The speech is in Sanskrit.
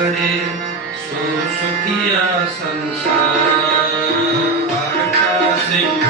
करे सुखिया संसार सिंह।